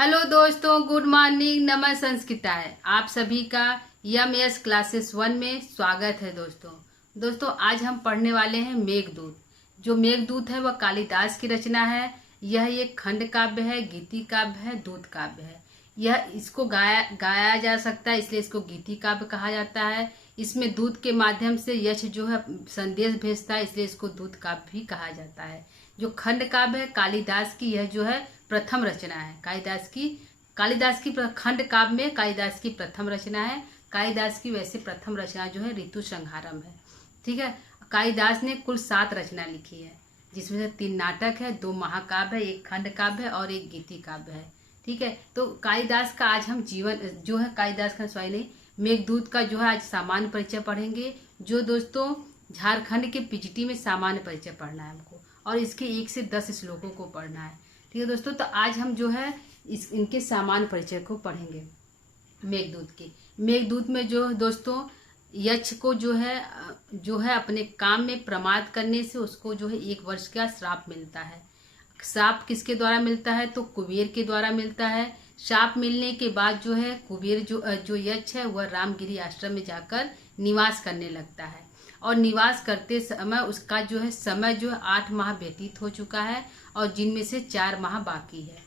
Hello दोस्तों, good morning. नमः संस्कृताय। आप सभी का यम क्लासेस 1 में स्वागत है। दोस्तों आज हम पढ़ने वाले हैं मेघदूत। जो मेघदूत है वह कालिदास की रचना है। यह एक खंड काव्य है, गीति काव्य है, दूत काव्य है। यह इसको गाया जा सकता है, इसलिए इसको गीति काव्य कहा जाता है। इसमें दूत के माध्यम से यक्ष जो है संदेश भेजता है, इसलिए इसको दूत काव्य भी कहा जाता है। जो खंड काव्य है कालिदास की, यह जो है प्रथम रचना है। कालिदास की खंड काव्य में कालिदास की प्रथम रचना है। कालिदास की वैसे प्रथम रचना जो है ऋतु संहारम है। ठीक है। कालिदास ने कुल 7 रचना लिखी है, जिसमें से 3 नाटक है, 2 महाकाव्य है, 1 खंड काव्य है और 1 गीति काव्य है। ठीक है। तो कालिदास का आज हम जीवन जो है कालिदास का मेघदूत का जो है आज सामान्य परिचय पढ़ेंगे। जो दोस्तों झारखंड के पीजीटी में सामान्य परिचय पढ़ना है हमको, और इसके 1 से 10 श्लोकों को पढ़ना है। ठीक है दोस्तों। तो आज हम जो है इनके सामान्य परिचय को पढ़ेंगे मेघदूत के। मेघदूत में जो दोस्तों यक्ष को जो है अपने काम में प्रमाद करने से उसको जो है 1 वर्ष का श्राप मिलता है। श्राप किसके द्वारा मिलता है? तो कुबेर के द्वारा मिलता है। श्राप मिलने के बाद जो है कुबेर जो यक्ष है वह रामगिरी आश्रम में जाकर निवास करने लगता है, और निवास करते समय उसका जो है समय जो है 8 माह व्यतीत हो चुका है, और जिनमें से 4 माह बाकी है।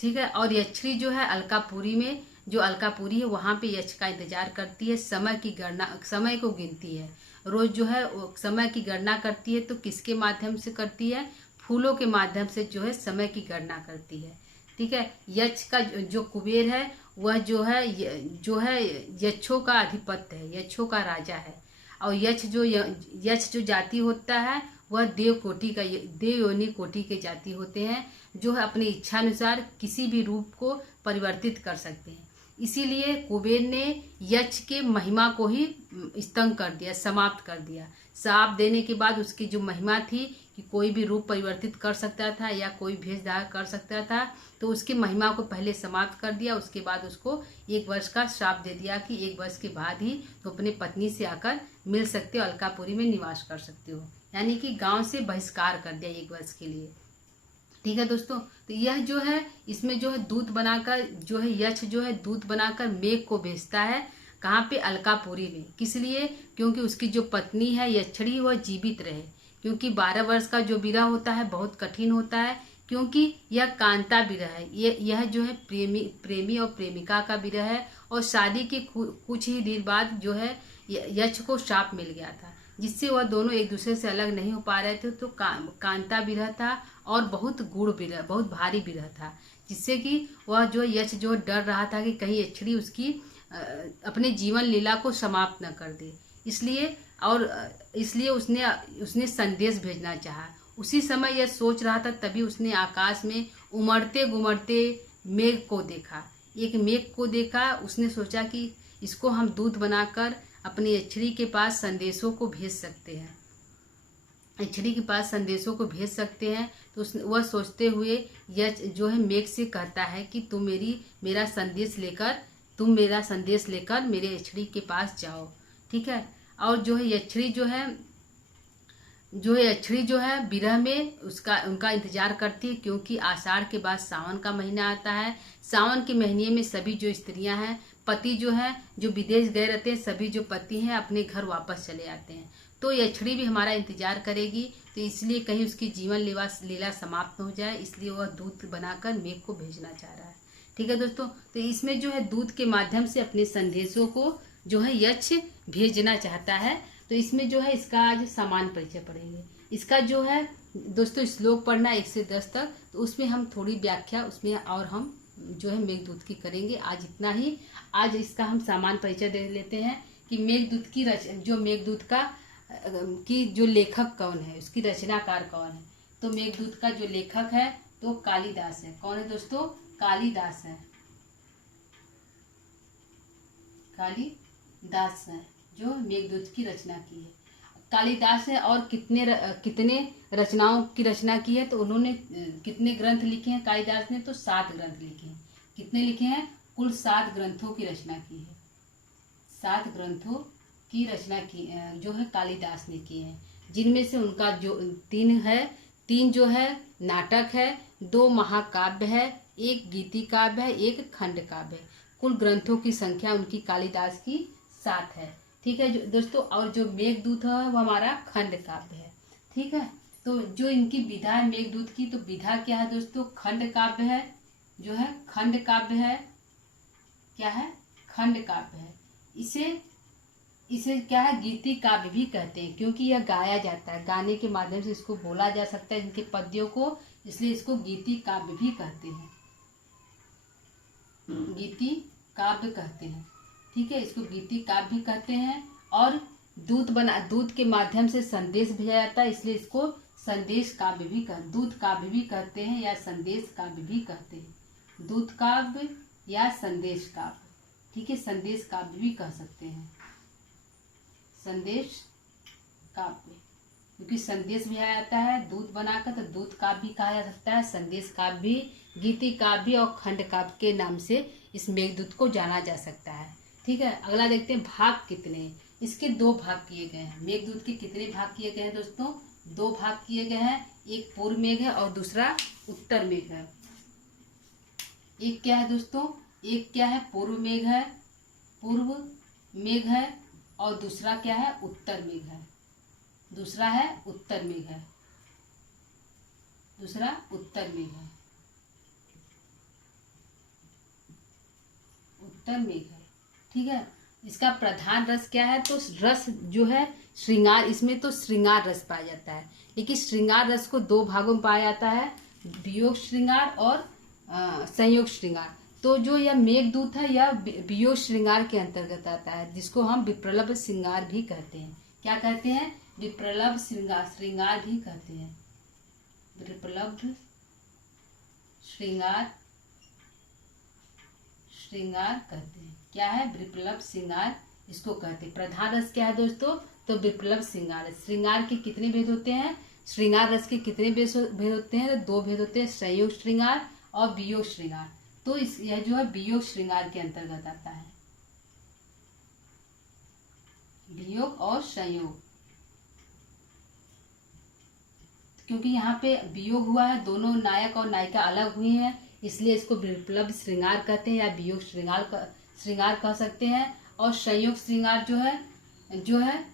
ठीक है। और यक्षी जो है अलकापुरी में, जो अलकापुरी है वहां पे यक्ष का इंतजार करती है, समय को गिनती है। रोज जो है समय की गणना करती है। तो किसके माध्यम से करती है? फूलों के माध्यम से जो है समय की गणना करती है। ठीक है। यक्ष का जो कुबेर है वह जो है यक्षों का अधिपत्य है, यक्षों का राजा है। और यक्ष जो जाति होता है वह देव योनि कोटि के जाति होते हैं, जो है अपनी इच्छा अनुसार किसी भी रूप को परिवर्तित कर सकते हैं। इसीलिए कुबेर ने यक्ष के महिमा को ही स्तंभ कर दिया, समाप्त कर दिया। श्राप देने के बाद उसकी जो महिमा थी कि कोई भी रूप परिवर्तित कर सकता था या कोई भेषधार कर सकता था, तो उसकी महिमा को पहले समाप्त कर दिया। उसके बाद उसको 1 वर्ष का श्राप दे दिया कि 1 वर्ष के बाद ही तो अपने पत्नी से आकर मिल सकते हो, अलकापुरी में निवास कर सकते हो। यानी कि गांव से बहिष्कार कर दिया 1 वर्ष के लिए। ठीक है दोस्तों। तो यह जो है इसमें जो है दूत बनाकर जो है यक्ष जो है दूत बनाकर मेघ को भेजता है। कहाँ पे? अलकापुरी में। किस लिए? क्योंकि उसकी जो पत्नी है यक्षिणी वह जीवित रहे, क्योंकि 12 वर्ष का जो विरह होता है बहुत कठिन होता है, क्योंकि यह कांता विरह है। यह जो है प्रेमी और प्रेमिका का विरह है। और शादी के कुछ ही दिन बाद जो है यक्ष को श्राप मिल गया था, जिससे वह दोनों एक दूसरे से अलग नहीं हो पा रहे थे। तो कांता विरह था और बहुत गूढ़ विरह, बहुत भारी विरह था, जिससे कि वह जो यक्ष जो डर रहा था कि कहीं यक्षिणी उसकी अपने जीवन लीला को समाप्त न कर दे। इसलिए उसने संदेश भेजना चाहा। उसी समय यह सोच रहा था, तभी उसने आकाश में उमड़ते गुमड़ते मेघ को देखा। एक मेघ को देखा। उसने सोचा कि इसको हम दूत बनाकर अपनी यक्षिणी के पास संदेशों को भेज सकते हैं, यक्षिणी के पास संदेशों को भेज सकते हैं। तो वह सोचते हुए यह जो है मेघ से कहता है कि तुम मेरा संदेश लेकर मेरे यक्षिणी के पास जाओ। ठीक है। और जो है यक्षिणी जो है विरह में उनका इंतजार करती है, क्योंकि आषाढ़ के बाद सावन का महीना आता है। सावन के महीने में सभी जो स्त्रियां हैं, पति जो विदेश गए रहते हैं, सभी जो पति हैं अपने घर वापस चले आते हैं। तो यक्षिणी भी हमारा इंतजार करेगी, तो इसलिए कहीं उसकी जीवन लीला समाप्त न हो जाए, इसलिए वह दूत बनाकर मेघ को भेजना चाह रहा है। ठीक है दोस्तों। तो इसमें जो है दूत के माध्यम से अपने संदेशों को जो है यक्ष भेजना चाहता है। तो इसमें जो है इसका आज सामान्य परिचय पढ़ेंगे। इसका जो है दोस्तों श्लोक पढ़ना 1 से 10 तक, तो उसमें हम थोड़ी व्याख्या उसमें और हम जो है मेघदूत की करेंगे। आज इतना ही। आज इसका हम सामान्य परिचय दे लेते हैं कि मेघदूत की जो लेखक कौन है, उसकी रचनाकार कौन है। तो मेघदूत का जो लेखक है तो कालिदास है। कौन है दोस्तों? कालिदास है। कालिदास है जो मेघदूत की रचना की है। कालिदास है। और कितने रचनाओं की रचना की है? तो उन्होंने कितने ग्रंथ लिखे हैं कालिदास ने? तो 7 ग्रंथ लिखे हैं। कितने लिखे हैं? कुल 7 ग्रंथों की रचना की है। 7 ग्रंथों की रचना की जो है कालिदास ने की है, जिनमें से उनका जो 3 जो है नाटक है, 2 महाकाव्य है, 1 गीति काव्य है, 1 खंड काव्य है। कुल ग्रंथों की संख्या उनकी कालिदास की 7 है। ठीक है दोस्तों, और जो मेघदूत है वो हमारा खंड काव्य है। ठीक है, तो जो इनकी विधा है मेघदूत की, तो विधा क्या है दोस्तों, खंड काव्य है, जो है खंड काव्य है। क्या है, खंड काव्य है। इसे क्या है, गीति काव्य भी कहते हैं, क्योंकि यह गाया जाता है, गाने के माध्यम से इसको बोला जा सकता है इनके पद्यों को, इसलिए इसको गीति काव्य भी कहते हैं, गीति काव्य कहते हैं। ठीक है, इसको गीति काव्य भी कहते हैं। और दूत के माध्यम से संदेश भेजा जाता है, इसलिए इसको संदेश काव्य भी दूत काव्य भी कहते हैं, या संदेश काव्य भी कहते हैं। दूत काव्य या संदेश काव्य। ठीक है, संदेश काव्य भी कह सकते हैं, संदेश काव्य, क्योंकि संदेश भी आया जाता है दूत बनाकर, तो दूत काव्य भी कहा जा सकता है, संदेश काव्य भी, गीति काव्य और खंड काव्य के नाम से इस मेघदूत को जाना जा सकता है। ठीक है, अगला देखते हैं भाग कितने। इसके 2 भाग किए गए हैं। मेघदूत के कितने भाग किए गए हैं दोस्तों, 2 भाग किए गए हैं। एक पूर्व मेघ है और दूसरा उत्तर मेघ है। एक क्या है दोस्तों, एक क्या है, पूर्व मेघ है, पूर्व मेघ है, और दूसरा क्या है, उत्तर मेघ है। दूसरा है उत्तर मेघ है, दूसरा उत्तर मेघ है, उत्तर मेघ है। ठीक है, इसका प्रधान रस क्या है, तो रस जो है श्रृंगार, इसमें तो श्रृंगार रस पाया जाता है, लेकिन श्रृंगार रस को 2 भागों में पाया जाता है, वियोग श्रृंगार और संयोग श्रृंगार। तो जो यह मेघदूत है यह वियोग श्रृंगार के अंतर्गत आता है, जिसको हम विप्रलभ श्रृंगार भी कहते हैं। क्या कहते हैं, विप्रलभ श्रृंगार भी कहते हैं, विप्रलभ श्रृंगार कहते हैं। क्या है, विप्रलभ श्रृंगार इसको कहते हैं। प्रधान रस क्या है दोस्तों, तो विप्रलभ श्रृंगार। श्रृंगार के कितने भेद होते हैं, श्रृंगार रस के कितने भेद होते हैं, तो 2 भेद होते हैं, संयोग श्रृंगार और वियोग श्रृंगार। तो यह जो है वियोग श्रृंगार के अंतर्गत आता है, वियोग और संयोग। क्योंकि यहाँ पे वियोग हुआ है, दोनों नायक और नायिका अलग हुई हैं, इसलिए इसको विप्लव श्रृंगार कहते हैं, या वियोग श्रृंगार कह सकते हैं। और संयोग श्रृंगार जो है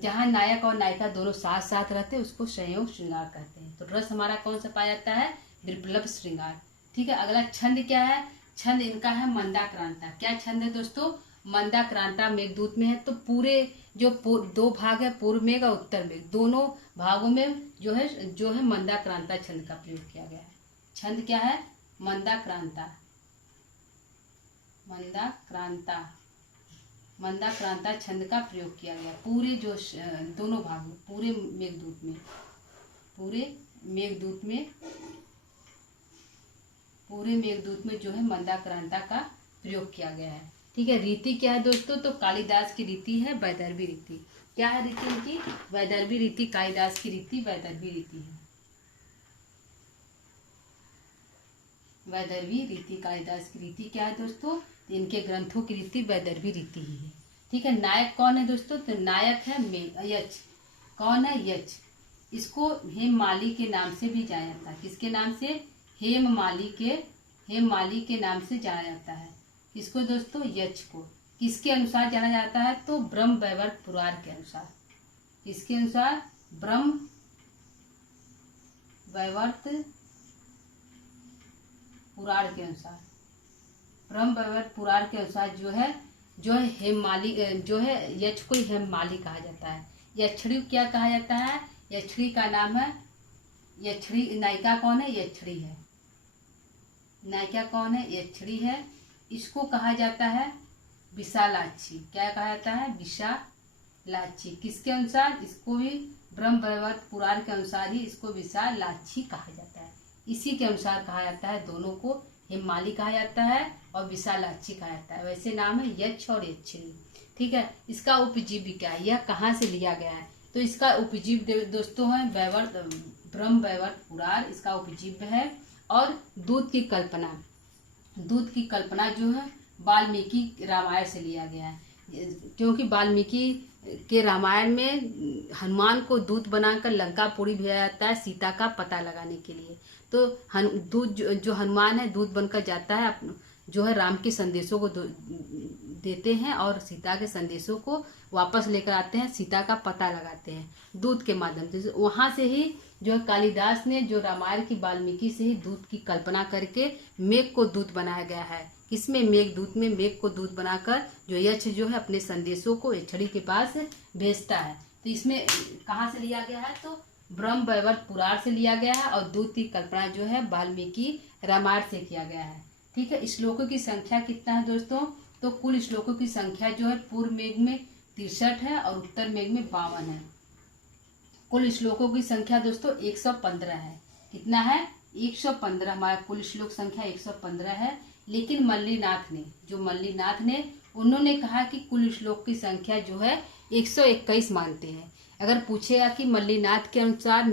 जहाँ नायक और नायिका दोनों साथ साथ रहते हैं, उसको संयोग श्रृंगार कहते हैं। तो रस हमारा कौन सा पाया जाता है, विप्लव श्रृंगार। ठीक है, अगला छंद क्या है, छंद इनका है मंदाक्रांता। क्या छंद है दोस्तों, मंदाक्रांता मेघदूत में है। तो पूरे जो 2 भाग है, पूर्व मेघ और उत्तर मेघ, दोनों भागों में जो है मंदाक्रांता छंद का प्रयोग किया गया है। छंद क्या है, मंदाक्रांता, मंदाक्रांता छंद का प्रयोग किया गया पूरे जो दोनों भागों, पूरे मेघदूत में जो है मंदाक्रांता का प्रयोग किया गया है। ठीक है, रीति क्या है दोस्तों, तो कालिदास की रीति है वैदर्भी रीति। क्या है रीति इनकी, वैदर्भी रीति। कालिदास की रीति वैदर्भी रीति है, वैदर्भी रीति। कालिदास की रीति क्या है दोस्तों, इनके ग्रंथों की रीति वैदर्भी रीति ही है। ठीक है, नायक कौन है दोस्तों, तो नायक है यक्ष। कौन है, यक्ष। इसको हेममाली के नाम से भी जाना जाता है। किसके नाम से, हेममाली के नाम से जाना जाता है। किसको दोस्तों, यक्ष को। किसके अनुसार जाना जाता है, तो ब्रह्म वैवर्त पुराण के अनुसार। किसके अनुसार, ब्रह्म वैवर्त पुराण के अनुसार। ब्रह्म वैवर्त पुराण के अनुसार जो है हेममाली, जो है यक्ष को हेममाली कहा जाता है। यक्षिणी क्या कहा जाता है, यक्षिणी का नाम है, यक्षिणी नायिका कौन है, यक्षिणी है। नायिका कौन है, यक्षिणी है। इसको कहा जाता है विशालाक्षी। क्या कहा जाता है, विशालाक्षी। किसके अनुसार, इसको भी ब्रह्म वैवर्त पुराण के अनुसार ही इसको विशालाक्षी कहा जाता है। इसी के अनुसार कहा जाता है, दोनों को हेममाली कहा जाता है और विशालाक्षी कहा जाता है। वैसे नाम है यक्ष और यक्षिणी। ठीक है, इसका उपजीविका, यह कहाँ से लिया गया है, तो इसका उपजीव दोस्तों है ब्रह्म वैवर्त पुराण, इसका उपजीव है। और दूत की कल्पना जो है वाल्मीकि रामायण से लिया गया है, क्योंकि वाल्मीकि के रामायण में हनुमान को दूत बनाकर लंकापुरी भेजा जाता है सीता का पता लगाने के लिए। तो दूत जो हनुमान है दूत बनकर जाता है, जो है राम के संदेशों को देते हैं और सीता के संदेशों को वापस लेकर आते हैं, सीता का पता लगाते हैं दूत के माध्यम से। वहां से ही जो है कालिदास ने जो रामायण की वाल्मीकि से ही दूत की कल्पना करके मेघ को दूत बनाया गया है। इसमें मेघदूत में मेघ को दूत बनाकर जो यक्ष जो है अपने संदेशों को यक्षिणी के पास भेजता है। तो इसमें कहाँ से लिया गया है, तो ब्रह्म वैवर्त पुराण से लिया गया है और दूत की कल्पना जो है वाल्मीकि रामायण से किया गया है। ठीक है, श्लोकों की संख्या कितना है दोस्तों, तो कुल श्लोकों की संख्या जो है पूर्व मेघ में 63 है और उत्तर मेघ में 52 है। कुल श्लोकों की संख्या दोस्तों 115 है। कितना है, 115। हमारा कुल श्लोक संख्या 115 है। लेकिन मल्लीनाथ ने उन्होंने कहा कि कुल श्लोक की संख्या जो है 121 मानते हैं। अगर पूछेगा कि मल्लीनाथ के अनुसार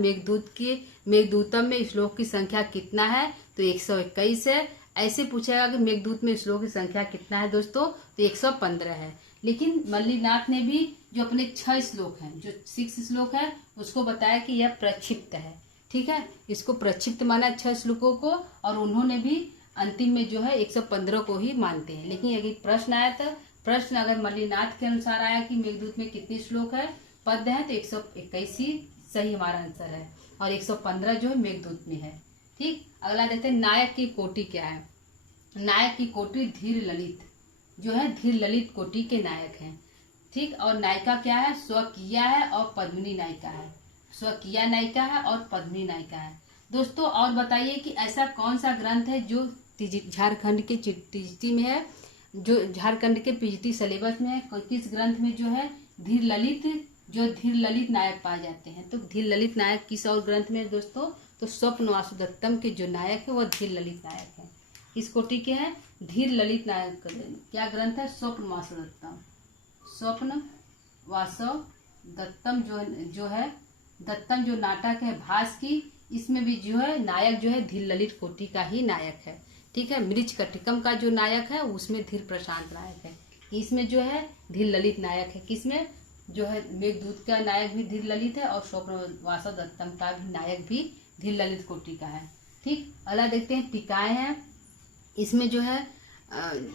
मेघदूतम में श्लोक की संख्या कितना है, तो 121 है। ऐसे पूछेगा कि मेघदूत में श्लोक की संख्या कितना है दोस्तों, तो 115 है। लेकिन मल्लीनाथ ने भी जो अपने 6 श्लोक हैं, जो 6 श्लोक है, उसको बताया कि यह प्रक्षिप्त है। ठीक है, इसको प्रक्षिप्त माना 6 श्लोकों को, और उन्होंने भी अंतिम में जो है 115 को ही मानते हैं। लेकिन अगर प्रश्न आया तो प्रश्न अगर मल्लीनाथ के अनुसार आया कि मेघदूत में कितने श्लोक है, पद है, तो 121 ही सही हमारा आंसर है और 115 जो है मेघदूत में है। ठीक, अगला देखते हैं नायक की कोटि क्या है। नायक की कोटि धीर ललित जो है, धीर ललित कोटि के नायक हैं। ठीक, और नायिका क्या है, स्वकीया है और पद्मिनी नायिका है। स्वकीया नायिका है और पद्मिनी नायिका है। दोस्तों और बताइए कि ऐसा कौन सा ग्रंथ है जो झारखंड के टीजीटी में है, जो झारखंड के पीजीटी सिलेबस में है, किस ग्रंथ में जो है धीर ललित नायक पाए जाते हैं। तो धीर ललित नायक किस और ग्रंथ में है दोस्तों, तो स्वप्न वासुदत्तम के जो नायक है वह धीर ललित नायक है। इस कोटि के हैं धीर ललित नायक। क्या ग्रंथ है, स्वप्न वासुदत्तम जो है दत्तम जो नाटक है भास की, इसमें भी जो है नायक जो है धीर ललित कोटि का ही नायक है। ठीक है, मृच कटिकम का जो नायक है उसमें धीर प्रशांत नायक है, इसमें जो है धीर ललित नायक है। किसमें जो है मेघदूत का नायक भी धीर ललित है और स्वप्न वासुदत्तम का भी नायक भी धीर ललित कोटि का है। ठीक, अगला देखते हैं टीकाएं हैं। इसमें जो है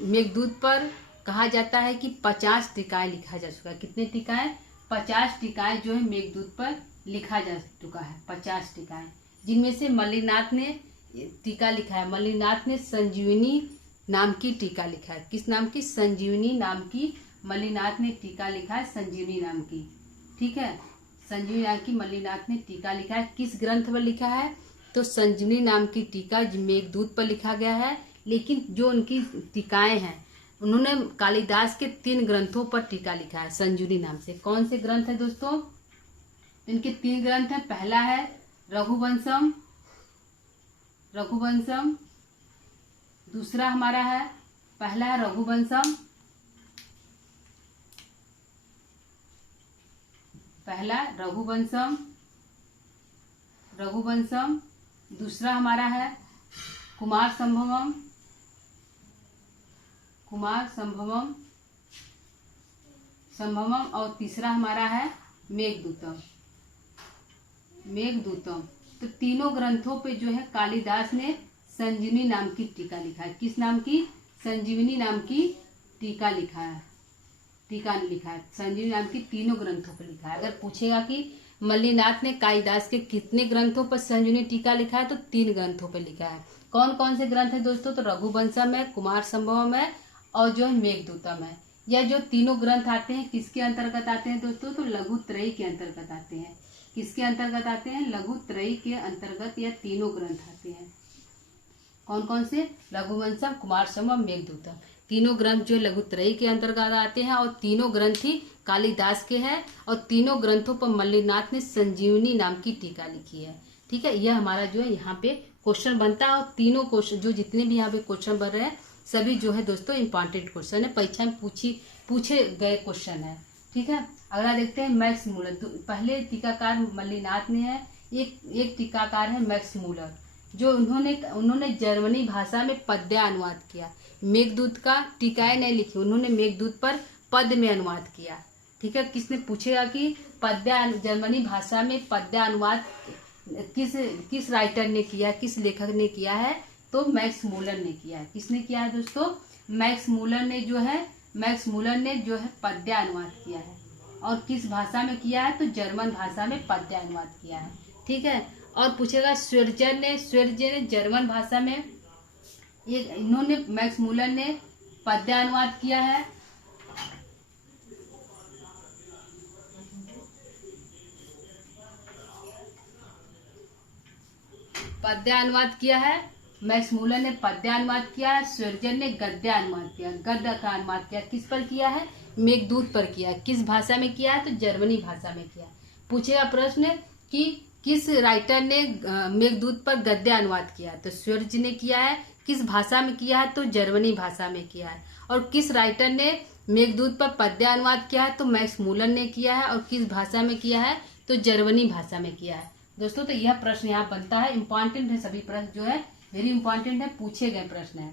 मेघदूत पर कहा जाता है कि 50 टीकाएं लिखा जा चुका है। कितने टीकाएं, 50 टीकाएं जो है मेघदूत पर लिखा जा चुका है, 50 टीकाएं, जिनमें से मल्लीनाथ ने टीका लिखा है। मल्लीनाथ ने संजीवनी नाम की टीका लिखा है। किस नाम की, संजीवनी नाम की मल्लीनाथ ने टीका लिखा है, संजीवनी नाम की। ठीक है, संजीवनी नाम की मल्लीनाथ ने टीका लिखा है। किस ग्रंथ पर लिखा है, तो संजीवनी नाम की टीका मेघदूत पर लिखा गया है। लेकिन जो उनकी टीकाएं हैं, उन्होंने कालिदास के 3 ग्रंथों पर टीका लिखा है संजीवनी नाम से। कौन से ग्रंथ है दोस्तों, इनके 3 ग्रंथ हैं। पहला है रघुवंशम, दूसरा हमारा है, पहला है रघुवंशम, दूसरा हमारा है कुमार संभवम और तीसरा हमारा है मेघदूतम। तो तीनों ग्रंथों पे जो है कालिदास ने संजीवनी नाम की टीका लिखा है। किस नाम की, संजीवनी नाम की टीका लिखा है। संजीवनी नाम की तीनों ग्रंथों पर लिखा है। अगर पूछेगा कि मल्लीनाथ ने कालिदास के कितने ग्रंथों पर संजीवनी टीका लिखा है, तो 3 ग्रंथों पर लिखा है। कौन कौन से ग्रंथ है दोस्तों, तो रघुवंशम है, कुमार संभवम है और जो है मेघदूतम है। यह जो तीनों ग्रंथ आते हैं किसके अंतर्गत आते हैं दोस्तों, तो लघुत्रयी के अंतर्गत आते हैं। किसके अंतर्गत आते हैं, लघुत्रयी के अंतर्गत यह तीनों ग्रंथ आते हैं। कौन कौन से, रघुवंशम, कुमार संभवम, मेघदूतम, तीनों ग्रंथ जो लघुत्रयी के अंतर्गत आते हैं और तीनों ग्रंथ ही कालिदास के हैं और तीनों ग्रंथों पर मल्लीनाथ ने संजीवनी नाम की टीका लिखी है। ठीक है, यह हमारा जो है यहाँ पे क्वेश्चन बनता है और तीनों क्वेश्चन जो जितने भी यहाँ पे क्वेश्चन बन रहे हैं सभी जो है दोस्तों इम्पॉर्टेंट क्वेश्चन है, परीक्षा में पूछे गए क्वेश्चन है। ठीक है, अगला देखते हैं मैक्स मूलर। पहले टीकाकार मल्लीनाथ ने है, एक टीकाकार है मैक्स मूलर, जो उन्होंने जर्मनी भाषा में पद्य अनुवाद किया। मेघदूत का टीकाएं नहीं लिखी, उन्होंने मेघदूत पर पद में अनुवाद किया। ठीक है, किसने पूछेगा कि जर्मनी भाषा में पद्यानुवाद किस किस राइटर ने किया, किस लेखक ने किया है, तो मैक्स मूलर ने किया है। किसने किया है दोस्तों? मैक्स मूलर ने जो है पद्यानुवाद किया है। और किस भाषा में किया है? तो जर्मन भाषा में पद्यानुवाद किया है। ठीक है, और पूछेगा स्वेर्जन ने जर्मन भाषा में इन्होंने मैक्स मूलर ने पद्यानुवाद किया है। पद्यानुवाद किया है, मैक्स मूलर ने पद्यानुवाद किया है। स्वेर्जन ने गद्यानुवाद किया, गद्य का अनुवाद किया। किस पर किया है? मेघदूत पर किया। किस भाषा में किया है? तो जर्मनी भाषा में किया। पूछेगा प्रश्न कि किस राइटर ने मेघदूत पर गद्य अनुवाद किया? तो स्वेर्ज ने किया है। किस भाषा में किया है? तो जर्मनी भाषा में किया है। और किस राइटर ने मेघदूत पर पद्यानुवाद किया है? तो मैक्स मूलर ने किया है। और किस भाषा में किया है? तो जर्मनी भाषा में किया है। दोस्तों, तो यह प्रश्न यहाँ बनता है, इम्पॉर्टेंट है, सभी प्रश्न जो है वेरी इंपॉर्टेंट है, पूछे गए प्रश्न है।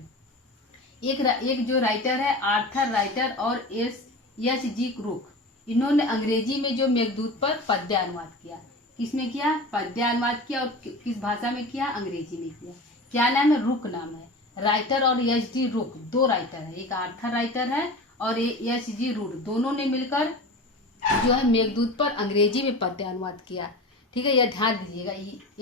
एक जो राइटर है आर्थर राइटर और एच जी क्रूक, इन्होंने अंग्रेजी में जो मेघदूत पर पद्यानुवाद किया। किसने किया? पद्यानुवाद किया। और किस भाषा में किया? अंग्रेजी में किया। क्या नाम है? रुक नाम है। राइटर और एच डी रुक दो राइटर है, एक आर्थर राइटर है और एच जी रूक, दोनों ने मिलकर जो है मेघदूत पर अंग्रेजी में पद्यानुवाद किया। ठीक है, यह ध्यान दीजिएगा,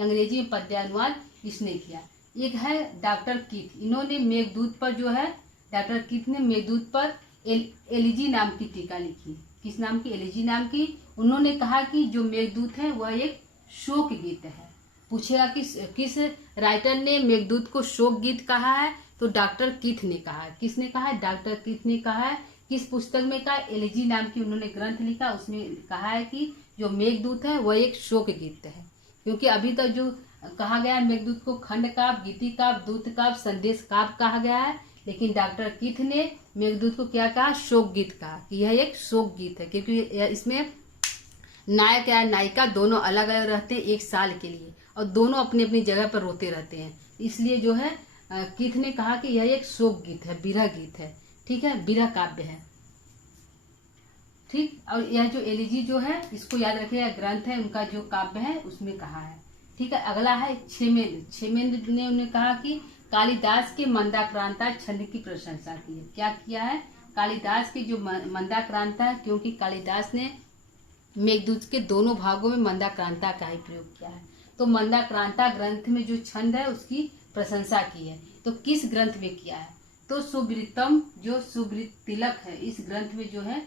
अंग्रेजी में पद्यानुवाद इसने किया। एक है डॉक्टर कीथ, इन्होंने मेघदूत पर जो है डॉक्टर कीथ ने मेघदूत पर एलिजी नाम की टीका लिखी। किस नाम की? एलिजी नाम की। उन्होंने कहा कि जो मेघदूत है वह एक शोक गीत है। पूछेगा किस राइटर ने मेघदूत को शोक गीत कहा है? तो डॉक्टर कीथ ने कहा है। किसने कहा है? डॉक्टर कीथ ने कहा है। किस पुस्तक में कहा? एलिजी नाम की उन्होंने ग्रंथ लिखा, उसमें कहा है कि जो मेघदूत है वह एक शोक गीत है। क्योंकि अभी तक जो कहा गया है मेघदूत को खंड काव्य, गीति काव्य, दूत काव्य, संदेश काव्य कहा गया है, लेकिन डॉक्टर कीथ ने मेघदूत को क्या कहा? शोक गीत कहा कि यह एक शोक गीत है। क्योंकि इसमें नायक या नायिका दोनों अलग अलग रहते हैं 1 साल के लिए, और दोनों अपनी अपनी जगह पर रोते रहते हैं। इसलिए जो है कीथ ने कहा कि यह एक शोक गीत है, विरह गीत है। ठीक है, विरह काव्य है। ठीक, और यह जो एलिजी जो है इसको याद रखिएगा, ग्रंथ है उनका जो काव्य है उसमें कहा है। ठीक है, अगला है क्षेमेंद्र ने उन्हें कहा कि कालिदास के मंदाक्रांता छंद की प्रशंसा की है। क्या किया है? कालिदास की जो मंदाक्रांता है, क्योंकि कालिदास ने मेघदूत के दोनों भागों में मंदाक्रांता का ही प्रयोग किया है, तो मंदाक्रांता ग्रंथ में जो छंद है उसकी प्रशंसा की है। तो किस ग्रंथ में किया है? तो सुवृत्तम, जो सुवृत्त तिलक है, इस ग्रंथ में जो है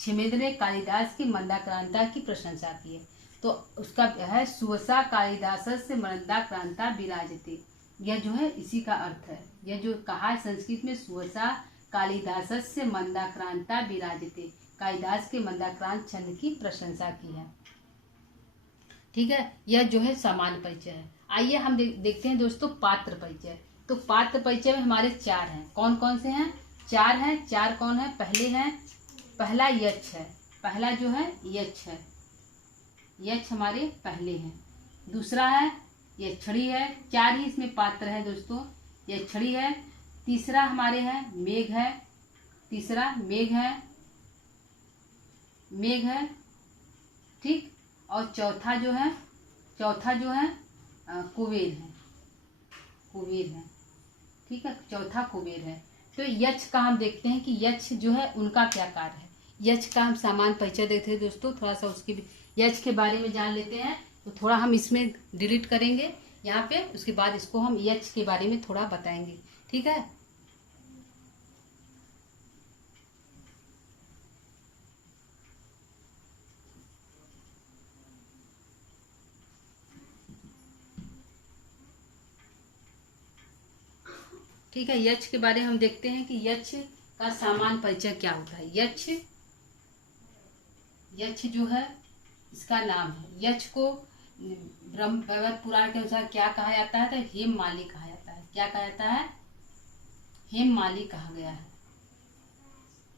क्षेमेंद्र ने कालिदास की मंदाक्रांता की प्रशंसा की है। तो उसका है सुवसा कालिदास से मंदाक्रांता विराजते, यह जो है इसी का अर्थ है। यह जो कहा है संस्कृत में, सुवसा कालिदास से मंदाक्रांता विराजते, कालिदास के मंदाक्रांत छंद की प्रशंसा की है। ठीक है, यह जो है सामान्य परिचय है। आइए हम देखते हैं दोस्तों पात्र परिचय। तो पात्र परिचय में हमारे 4 हैं। कौन कौन से हैं? 4 हैं। 4 कौन है? पहला यक्ष है। पहला जो है यक्ष है, यक्ष हमारे पहले हैं। दूसरा है यक्षड़ी है। 4 ही इसमें पात्र है दोस्तों, यक्षड़ी है। तीसरा हमारे है मेघ है, तीसरा मेघ है, ठीक। और चौथा जो है कुबेर है, ठीक है, चौथा कुबेर है। तो यक्ष का हम देखते हैं कि यक्ष जो है उनका क्या कार्य है। यक्ष का हम सामान्य परिचय देखते हैं दोस्तों, थोड़ा सा उसके यक्ष के बारे में जान लेते हैं। तो थोड़ा हम इसमें डिलीट करेंगे यहाँ पे, उसके बाद इसको हम यक्ष के बारे में थोड़ा बताएंगे। ठीक है, ठीक है, यक्ष के बारे में हम देखते हैं कि यक्ष का सामान्य परिचय क्या होता है। यक्ष जो है इसका नाम है। यक्ष को ब्रह्म वैवर्त पुराण के अनुसार क्या कहा जाता है? तो हेममाली कहा जाता है। क्या कहा जाता है? हेममाली कहा गया है।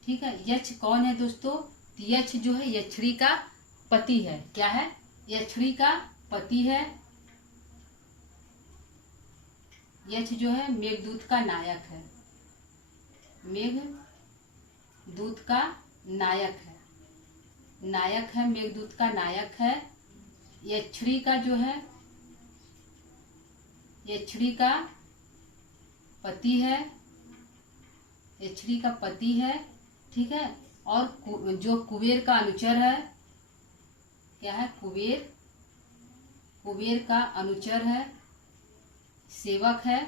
ठीक है, यक्ष कौन है दोस्तों? यक्ष जो है यक्षिणी का पति है। क्या है? यक्षिणी का पति है। यक्ष जो है मेघदूत का नायक है, मेघदूत का नायक है। नायक है, मेघदूत का नायक है। यक्षिणी का जो है, यक्षिणी का पति है, यक्षिणी का पति है, ठीक है। और जो कुबेर का अनुचर है, क्या है, कुबेर, कुबेर का अनुचर है, सेवक है,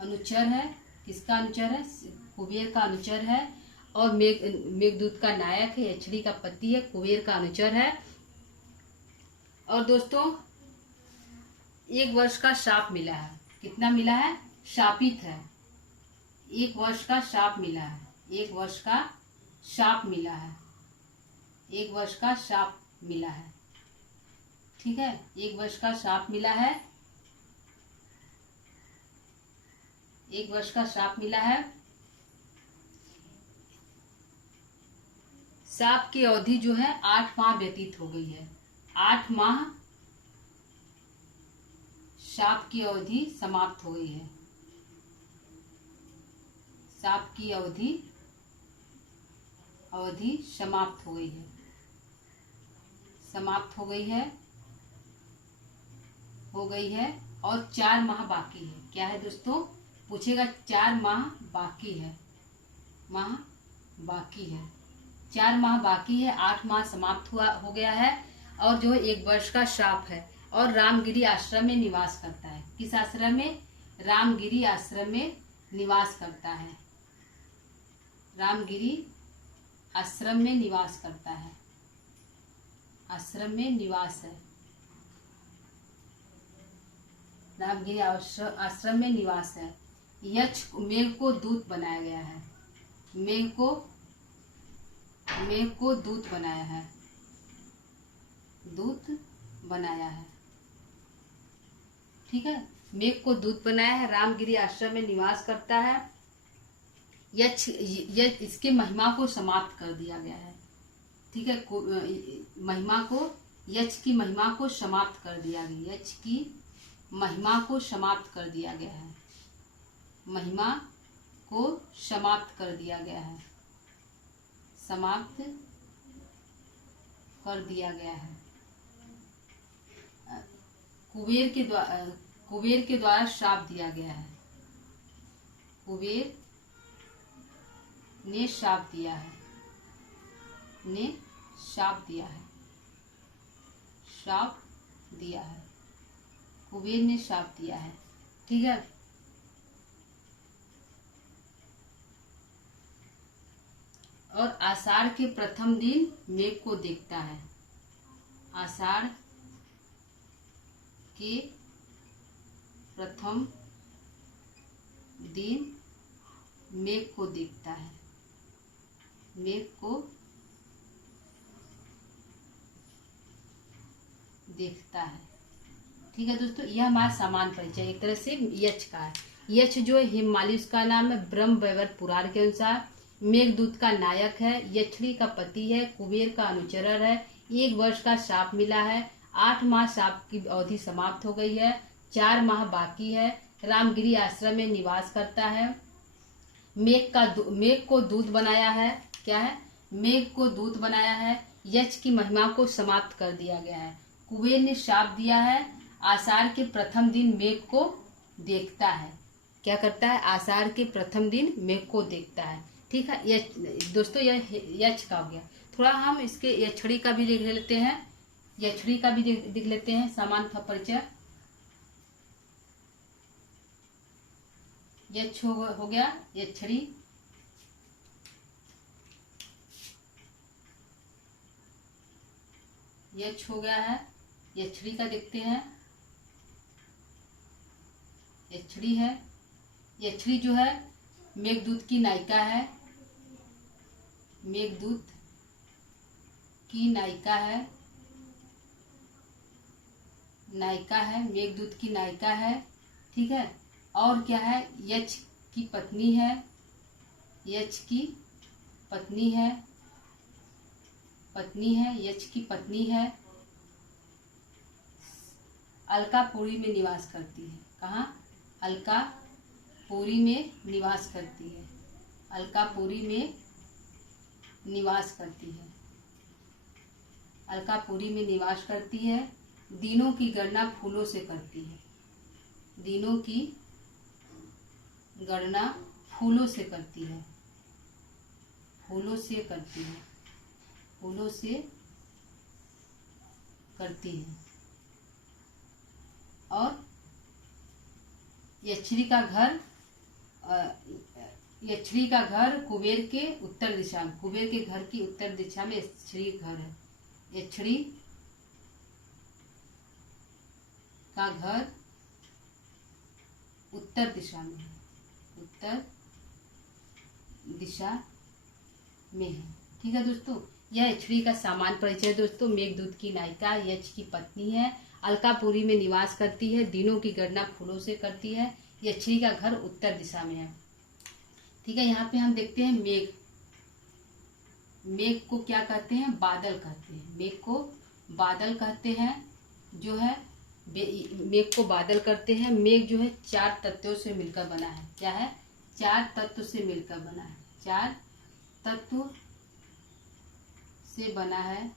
अनुचर है। किसका अनुचर है? कुबेर का अनुचर है। और मेघदूत का नायक है, यक्षिणी का पति है, कुबेर का अनुचर है। और दोस्तों 1 वर्ष का शाप मिला है। कितना मिला है? शापित है। 1 वर्ष का शाप मिला है। 1 वर्ष का शाप मिला है। 1 वर्ष का शाप मिला है, ठीक है। 1 वर्ष का शाप मिला है। 1 वर्ष का शाप मिला है। शाप की अवधि जो है 8 माह व्यतीत हो गई है। 8 माह शाप की अवधि समाप्त हो गई है। शाप की अवधि समाप्त हो गई है। समाप्त हो गई है, हो गई है। और 4 माह बाकी है। क्या है दोस्तों? पूछेगा 4 माह बाकी है, माह बाकी है। 4 माह बाकी है। 8 माह समाप्त हो गया है। और जो 1 वर्ष का शाप है। और रामगिरी आश्रम में निवास करता है। किस आश्रम में? रामगिरी आश्रम में निवास करता है। रामगिरी आश्रम में निवास करता है। आश्रम में निवास है। रामगिरी आश्रम में निवास है। यक्ष मेघ को दूत बनाया गया है। मेघ को दूत बनाया है। दूत बनाया है, ठीक है। मेघ को दूत बनाया है। रामगिरी आश्रम में निवास करता है। यक्ष इसके महिमा को समाप्त कर दिया गया है, ठीक है। महिमा को, यक्ष की महिमा को समाप्त कर दिया गया। यक्ष की महिमा को समाप्त कर दिया गया है। महिमा को समाप्त कर दिया गया है। समाप्त कर दिया गया है। कुबेर के द्वारा श्राप दिया गया है। कुबेर ने श्राप दिया है। ने श्राप दिया है। श्राप दिया है। कुबेर ने श्राप दिया है, ठीक है। और आषाढ़ के प्रथम दिन मेघ को देखता है। आषाढ़ के प्रथम दिन मेघ को देखता है। मेघ को देखता है, ठीक है दोस्तों। यह हमारा सामान्य परिचय एक तरह से यक्ष का है। यक्ष जो हिमालय, उसका नाम है। ब्रह्म वैवर्त पुराण के अनुसार मेघदूत का नायक है। यक्षिणी का पति है। कुबेर का अनुचर है। 1 वर्ष का शाप मिला है। 8 माह शाप की अवधि समाप्त हो गई है। 4 माह बाकी है। रामगिरी आश्रम में निवास करता है। मेघ को दूत बनाया है। क्या है? मेघ को दूत बनाया है। यक्ष की महिमा को समाप्त कर दिया गया है। कुबेर ने शाप दिया है। आषाढ़ के प्रथम दिन मेघ को देखता है। क्या करता है? आषाढ़ के प्रथम दिन मेघ को देखता है, ठीक है। दोस्तों यह यक्ष का हो गया। थोड़ा हम इसके यक्षिणी का भी देख लेते हैं। यक्षिणी का भी देख लेते हैं, सामान्य परिचय। यक्ष हो गया, यक्षिणी। यक्ष हो गया है। यक्षिणी का देखते हैं। यक्षिणी है। यक्षिणी जो है मेघदूत की नायिका है। मेघदूत की नायिका है। नायिका है, मेघदूत की नायिका है, ठीक है। और क्या है? यक्ष की पत्नी है। यक्ष की पत्नी है। पत्नी है, यक्ष की पत्नी है। अलकापुरी में निवास करती है। कहाँ? अलकापुरी में निवास करती है। अलकापुरी में निवास करती है, अलकापुरी में निवास करती है। दिनों की गणना फूलों से करती है। दिनों की गणना फूलों से करती है। फूलों से करती है। फूलों से करती है। और यक्षिणी का घर कुबेर के उत्तर दिशा में, कुबेर के घर की उत्तर दिशा में यक्षिणी घर है। यक्षिणी का घर उत्तर दिशा में है। उत्तर दिशा में है। ठीक है दोस्तों, यह यक्षिणी का सामान्य परिचय। दोस्तों, मेघदूत की नायिका यक्ष की पत्नी है, अलकापुरी में निवास करती है, दिनों की गणना फूलों से करती है, यक्षिणी का घर उत्तर दिशा में है। ठीक है, यहाँ पे हम देखते हैं मेघ। मेघ को क्या कहते हैं? बादल कहते हैं। मेघ को बादल कहते हैं। जो है मेघ को बादल करते हैं। मेघ जो है 4 तत्वों से मिलकर बना है। क्या है? 4 तत्व से मिलकर बना है। 4 तत्व से बना है।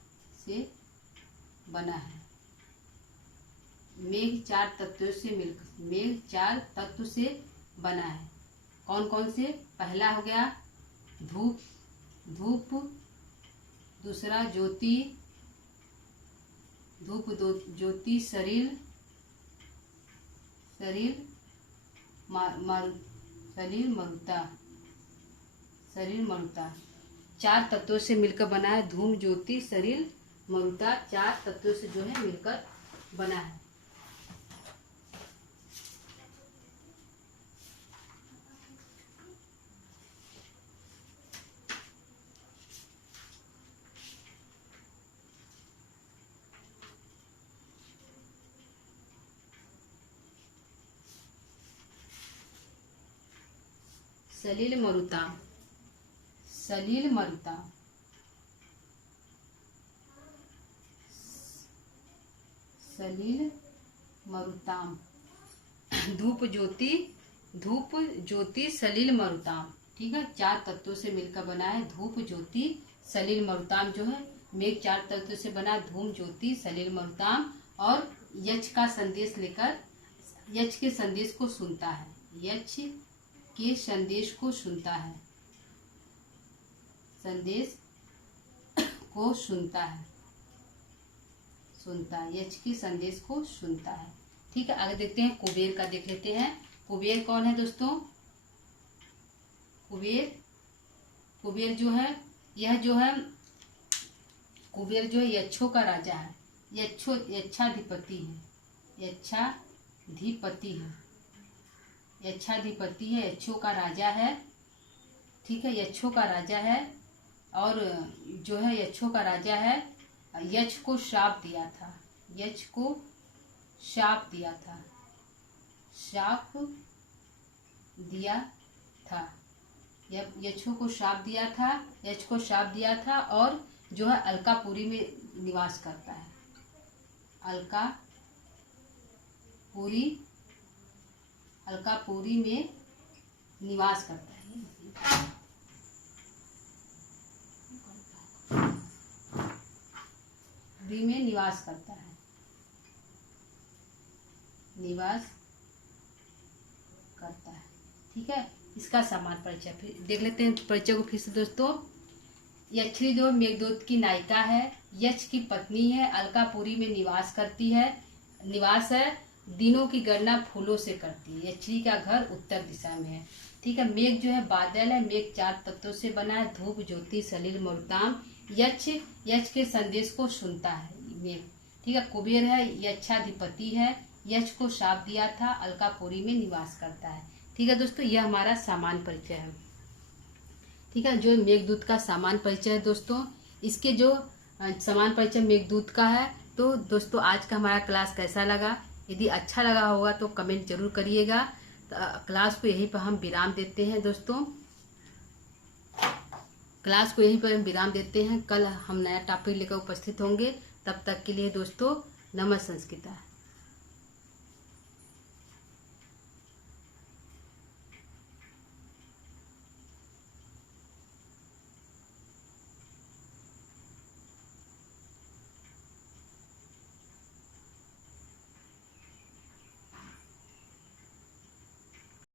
मेघ 4 तत्वों से मिलकर, मेघ 4 तत्व से बना है। कौन कौन से? पहला हो गया धूप, दूसरा ज्योति, ज्योति, शरीर, मरुता। 4 तत्वों से मिलकर बना है। धूम, ज्योति, शरीर, मरुता 4 तत्वों से जो है मिलकर बना है। सलिल मरुता, धूप, ज्योति, सलिल मरुताम। ठीक है, 4 तत्वों से मिलकर बना है। धूप, ज्योति, सलिल मरुताम जो है मेघ 4 तत्वों से बना। धूम, ज्योति, सलिल मरुताम। और यक्ष का संदेश लेकर यक्ष के संदेश को सुनता है। यक्ष के संदेश को सुनता है। संदेश को सुनता है। यक्ष के संदेश को सुनता है। ठीक है, आगे देखते हैं कुबेर का। देख लेते हैं कुबेर कौन है दोस्तों। कुबेर जो है, यह जो है कुबेर जो है यक्षों का राजा है। यक्षाधिपति है। यक्षाधिपति है। यक्षों का राजा है। ठीक है, यक्षों का राजा है। और जो है यक्षों का राजा है, यक्ष को श्राप दिया था। यक्ष को श्राप दिया था। यक्षों को श्राप दिया था। यक्ष को श्राप दिया था। और जो है अलकापुरी में निवास करता है। अलकापुरी में निवास करता है। में निवास करता है। ठीक है, इसका सामान्य परिचय फिर देख लेते हैं। परिचय को फिर से दोस्तों। यक्षिणी जो मेघदूत की नायिका है, यक्ष की पत्नी है, अलकापुरी में निवास करती है। निवास है, दिनों की गणना फूलों से करती है। यक्षिणी का घर उत्तर दिशा में है। ठीक है, मेघ जो है बादल है। मेघ 4 तत्वों से बना है। धूप, ज्योति, सलिल, मरुताम। यक्ष के संदेश को सुनता है मेघ। ठीक है, कुबेर है, यक्षाधिपति है, यक्ष को शाप दिया था, अलकापुरी में निवास करता है। ठीक है दोस्तों, यह हमारा सामान्य परिचय है। ठीक है, जो मेघदूत का सामान्य परिचय है दोस्तों। इसके जो सामान्य परिचय मेघदूत का है। तो दोस्तों, आज का हमारा क्लास कैसा लगा? यदि अच्छा लगा होगा तो कमेंट जरूर करिएगा। क्लास को यहीं पर हम विराम देते हैं दोस्तों। कल हम नया टॉपिक लेकर उपस्थित होंगे। तब तक के लिए दोस्तों, नमः संस्कृता।